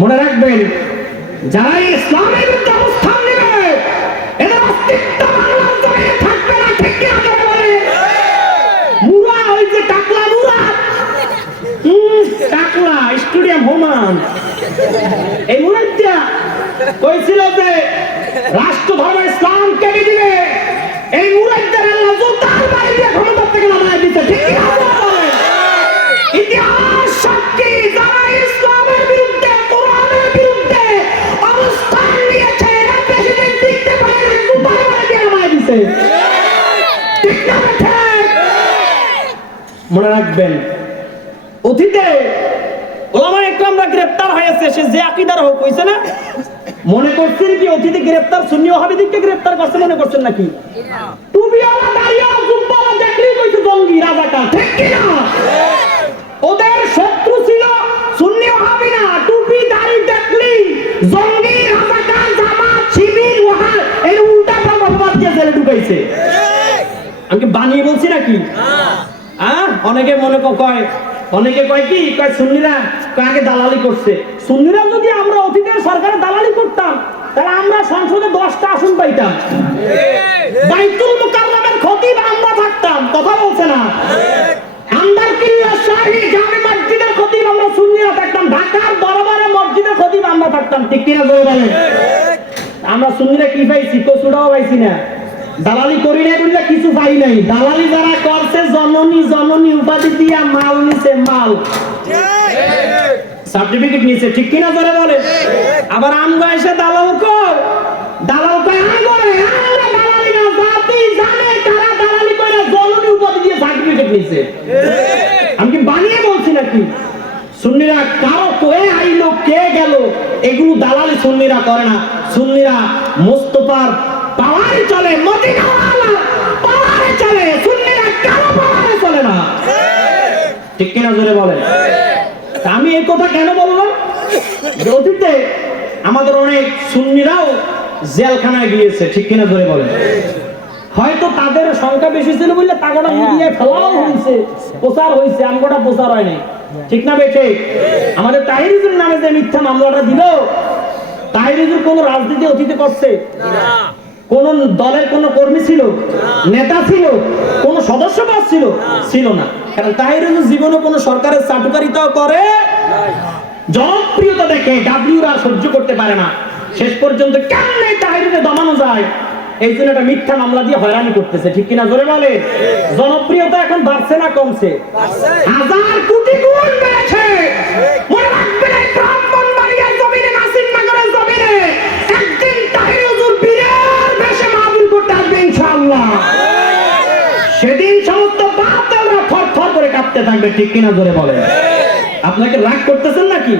মনে রাখবেন, যারা ইসলামের বিরুদ্ধে অবস্থান নেবে এদের অস্তিত্ব বাংলার জমিনে থাকবে না। ঠিক কি না বলে? মুরা, ওই যে টাকলা মুরা, টাকলা স্টেডিয়াম হোমান, এই মুরাদটা কইছিল যে রাষ্ট্র ধর্ম ইসলাম কেটে দিবে। এই মুরাদদের আল্লাহ জুতার বাড়ি দিয়ে ক্ষমতা থেকে নামায় দিতে। ঠিক কি না বলে? ইতিহাস সাক্ষী, যারা ইসলামের বিরুদ্ধে, কোরআনের বিরুদ্ধে অবস্থান নিয়েছে এরা প্রেসিডেন্ট টিকতে পারে না, জুতার বাড়ি দিয়ে নামায় দিতে। ঠিক না? মনে রাখবেন, অতীতে ওলামায়ে ইকরামরা গ্রেফতার হয়েছে, সে যে আকীদার হোক, হইছে না? মনে করছেন কি অতীতে গ্রেফতার সুন্নি ওয়াহাবিদেরকে গ্রেফতার করছে মনে করছেন নাকি? টুপিওয়ালা দাড়িওয়ালা জুব্বাওয়ালা দেখলেই কইছে জঙ্গি রাজাকার। ঠিক কি না? ওদের শত্রু ছিল সুন্নি ওয়াহাবি না, টুপি দাড়ি দেখলেই জঙ্গি রাজাকার জামাত শিবির ওয়াহাব এর উল্টা পাল্টা বাদ দিয়ে জেলে ঢুকাইছে। আমি বানিয়ে বলছি নাকি? অনেকে মনে কয়, অনেকে কয় কি, কয় সুন্নিরা আগে দালালি করছে। সুন্নিরা যদি আমরা অতীতের সরকারে দালালি করতাম তাহলে আমরা সংসদে 10টা আসন পাইতাম, বাইতুল মুকাররমের খতিব আমরা থাকতাম। কথা বলছে না? আন্দার কিল্লা শাহী জামে মসজিদের খতিব আমরা সুন্নিরা থাকতাম, ঢাকার দরবারে মসজিদের খতিব আমরা থাকতাম। ঠিক কিনা বলে বলেন? আমরা সুন্নিরা কি পাইছি? কচুটাও পাইছি না। দালালি করি নাই বললে কিছু পাই নাই। দালালি যারা করছে জননী জননী উপাধি দিয়া মাল নিছে, মাল সার্টিফিকেট নিছে। ঠিক কিনা ধরে বলে? আবার আমগো এসে দালাল কর, দালাল কয় আমগরে, আমরা দালালি না, জাতি জানে কারা দালালি করে জননী উপাধি দিয়ে সার্টিফিকেট নিছে। আমি কি বানিয়ে বলছি নাকি? সুন্নিরা কারো কয়ে আইলো কে গেল এগুলো দালালি সুন্নিরা করে না। সুন্নিরা মুস্তাফার পাওয়ারে চলে, মদিনাওয়ালা পাওয়ারে চলে, সুন্নিরা কারো পাওয়ারে চলে না। ঠিক কিনা জোরে বলেন? আমি এই কথা কেন বললাম? অতীতে আমাদের অনেক সুন্নিরাও জেলখানায় গিয়েছে। ঠিক কিনা জোরে বলেন? হয়তো তাদের সংখ্যা বেশি ছিল বলে তাগোটা মিডিয়ায় ফেলাও হয়েছে, প্রচার হয়েছে, আমগোটা প্রচার হয় নাই। ঠিক না বেঠে? আমাদের তাহিরুজুর নামে যে মিথ্যা মামলাটা দিল, তাহিরুজুর কোন রাজনীতি অতীতে করছে? কোন দলের কোন কর্মী ছিল, নেতা ছিল, কোন সদস্য ছিল? ছিল না। কারণ তাহিরুজুর জীবনে কোন সরকারের চাটুকারিতাও করে, জনপ্রিয়তা দেখে ডাব্লিউরা সহ্য করতে পারে না। শেষ পর্যন্ত কেমনে তাহিরুজুরকে দমানো যায় এই জন্য একটা মিথ্যা মামলা দিয়ে হয়রানি করতেছে। ঠিক কিনা জোরে বলে? জনপ্রিয়তা এখন বাড়ছে না কমছে? হাজার কোটি গুণ বেড়েছে। মনে রাখবেন, এই ব্রাহ্মণবাড়িয়ার জমিনে, নাসিরনগরের জমিনে একদিন তাহিরুজুর বীরের বেশে মাহফিল করতে আসবে ইনশাআল্লাহ। সেদিন সমস্ত বাতিলরা থরথর করে কাঁপতে থাকবে। ঠিক কিনা জোরে বলে? আপনাকে রাগ করতেছেন নাকি?